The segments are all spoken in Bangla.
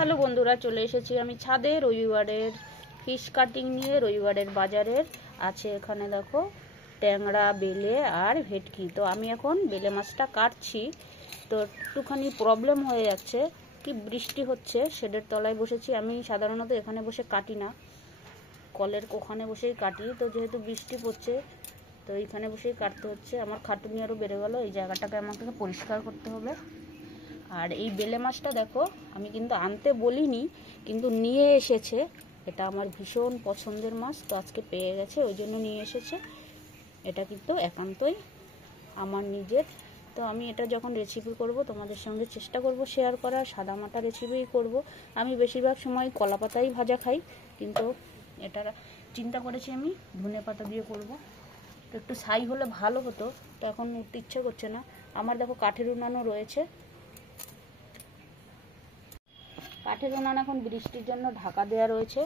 হ্যালো বন্ধুরা, চলে এসেছি আমি ছাদে রবিবারের ফিশ কাটিং নিয়ে। রবিবারের বাজারের আছে এখানে দেখো ট্যাংরা, বেলে আর ভেটকি। তো আমি এখন বেলে মাছটা কাটছি। তো একটুখানি প্রবলেম হয়ে যাচ্ছে, কি বৃষ্টি হচ্ছে, শেডের তলায় বসেছি। আমি সাধারণত এখানে বসে কাটি না, কলের ওখানে বসেই কাটি। তো যেহেতু বৃষ্টি পড়ছে তো এইখানে বসেই কাটতে হচ্ছে। আমার খাটুনি আরও বেড়ে গেল। এই জায়গাটাকে আমাকে পরিষ্কার করতে হবে। আর এই বেলে মাছটা দেখো, আমি কিন্তু আনতে বলিনি, কিন্তু নিয়ে এসেছে। এটা আমার ভীষণ পছন্দের মাছ, তো আজকে পেয়ে গেছে ওই জন্য নিয়ে এসেছে। এটা কিন্তু একান্তই আমার নিজের। তো আমি এটা যখন রেসিপি করব তোমাদের সঙ্গে চেষ্টা করব শেয়ার করার। সাদামাটা রেসিপিই করব। আমি বেশিরভাগ সময় কলা পাতাই ভাজা খাই, কিন্তু এটা চিন্তা করেছি আমি ধনে পাতা দিয়ে করব। তো একটু ছাই হলে ভালো হতো, তো এখন উঠতে ইচ্ছে করছে না। আমার দেখো কাঠের উনানও রয়েছে। কাঠের উনান এখন বৃষ্টির জন্য ঢাকা দেওয়া রয়েছে।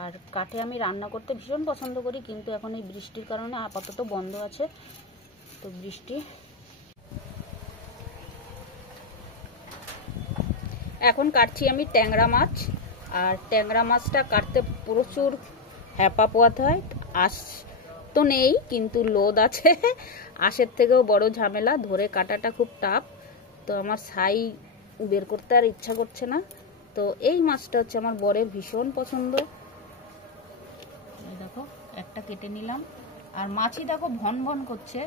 আর কাঠে আমি রান্না করতে ভীষণ পছন্দ করি, কিন্তু এখন এই বৃষ্টির কারণে আপাতত বন্ধ আছে। তো বৃষ্টি এখন কাটছি আমি ট্যাংরা মাছ। আর ট্যাংরা মাছটা কাটতে প্রচুর হ্যাপা পোয়াতে হয়। আঁশ তো নেই, কিন্তু লোদ আছে। আঁশের থেকেও বড় ঝামেলা, ধরে কাটাটা খুব টাফ। তো আমার ছাই বের করতে আর ইচ্ছা করছে না। তো এই মাছটা হচ্ছে আমার বরের ভীষণ পছন্দ। দেখো একটা কেটে নিলাম। আর মাছই দেখো ভন ভন করছে।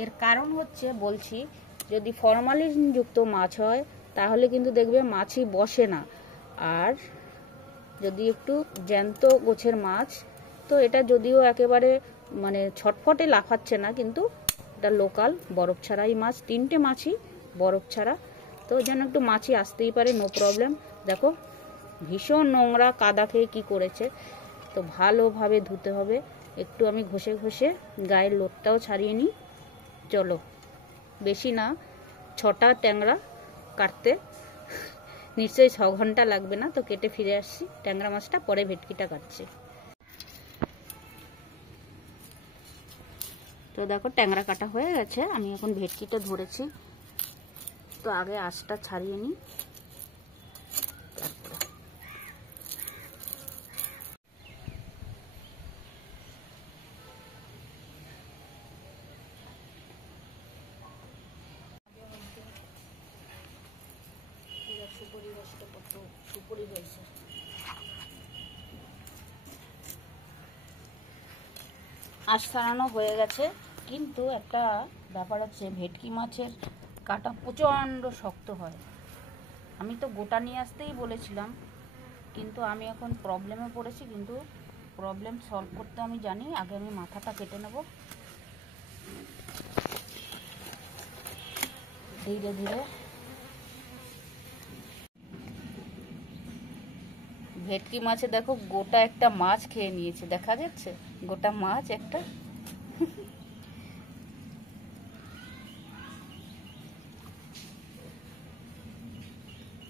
এর কারণ হচ্ছে বলছি, যদি ফরমালিন যুক্ত মাছ হয় তাহলে কিন্তু দেখবে মাছই বসে না। আর যদি একটু জ্যান্ত গোছের মাছ, তো এটা যদিও একেবারে মানে ছটফটে লাফাচ্ছে না, কিন্তু এটা লোকাল বরফ ছাড়াই মাছ। তিনটে মাছই বরফ ছাড়া, তো যেন একটু মাছই আসতেই পারে, নো প্রবলেম। দেখো ভীষণ নোংরা, কাদা খেয়ে কি করেছে। তো ভালোভাবে ধুতে হবে। একটু আমি ঘষে ঘষে গায়ের লোদটাও ছাড়িয়ে নিই। চলো, বেশি না, 6টা ট্যাংরা কাটতে নিশ্চয়ই 6 ঘন্টা লাগবে না। তো কেটে ফিরে আসছি ট্যাংরা মাছটা, পরে ভেটকিটা কাটছি। তো দেখো ট্যাংরা কাটা হয়ে গেছে, আমি এখন ভেটকিটা ধরেছি। তো আগে আঁশটা ছাড়িয়ে নিই। সুপুরি গাছটা কত সুপুরি হয়েছে। আঁশ ছাড়ানো হয়ে গেছে, কিন্তু একটা ব্যাপার হচ্ছে ভেটকি মাছের কাটা প্রচণ্ড শক্ত হয়। আমি তো গোটা নিয়ে আসতেই বলেছিলাম, কিন্তু আমি এখন প্রবলেমে পড়েছি। কিন্তু প্রবলেম সলভ করতে আমি জানি। আগে আমি মাথাটা কেটে নেব ধীরে ধীরে। ভেটকি মাছে দেখো গোটা একটা মাছ খেয়ে নিয়েছে, দেখা যাচ্ছে গোটা মাছ একটা।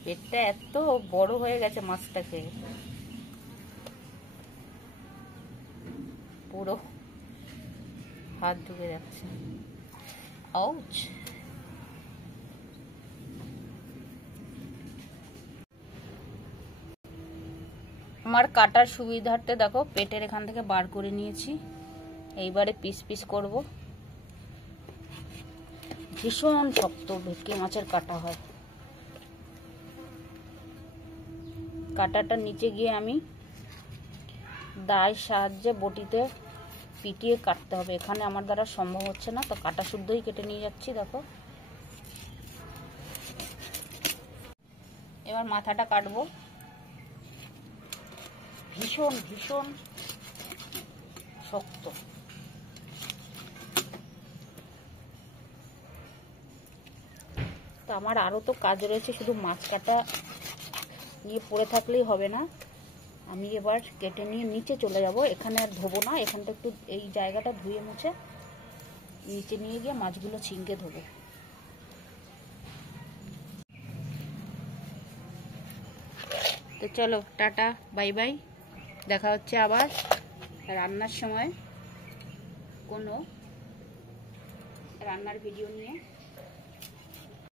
পেটটা এত বড় হয়ে গেছে মাছটা খেয়ে, পুরো হাত ঢুকে যাচ্ছে। আউচ! আমার কাটার সুবিধার্থে দেখো পেটের এখান থেকে বার করে নিয়েছি। এইবারে পিস পিস করব। ভীষণ শক্ত ভেটকি মাছের কাটা হয়। কাটাটা নিচে গিয়ে আমি দায়ের সাহায্যে বটিতে পিটিয়ে কাটতে হবে। এখানে আমার দ্বারা সম্ভব হচ্ছে না, তো কাটা শুদ্ধই কেটে নিয়ে যাচ্ছি। দেখো এবার মাথাটা কাটবো। ভীষণ ভীষণ শক্ত। তো আমার আরও তো কাজ রয়েছে, শুধু মাছ কাটা নিয়ে পড়ে থাকলেই হবে না। আমি এবার কেটে নিয়ে নিচে চলে যাব। এখানে আর ধোবো না, এখানটা একটু এই জায়গাটা ধুয়ে মুছে নিচে নিয়ে গিয়ে মাছগুলো ছিঙ্কে ধোবো। তো চলো, টাটা, বাই বাই। দেখা হচ্ছে আবার রান্নার সময়, কোনো রান্নার ভিডিও নিয়ে।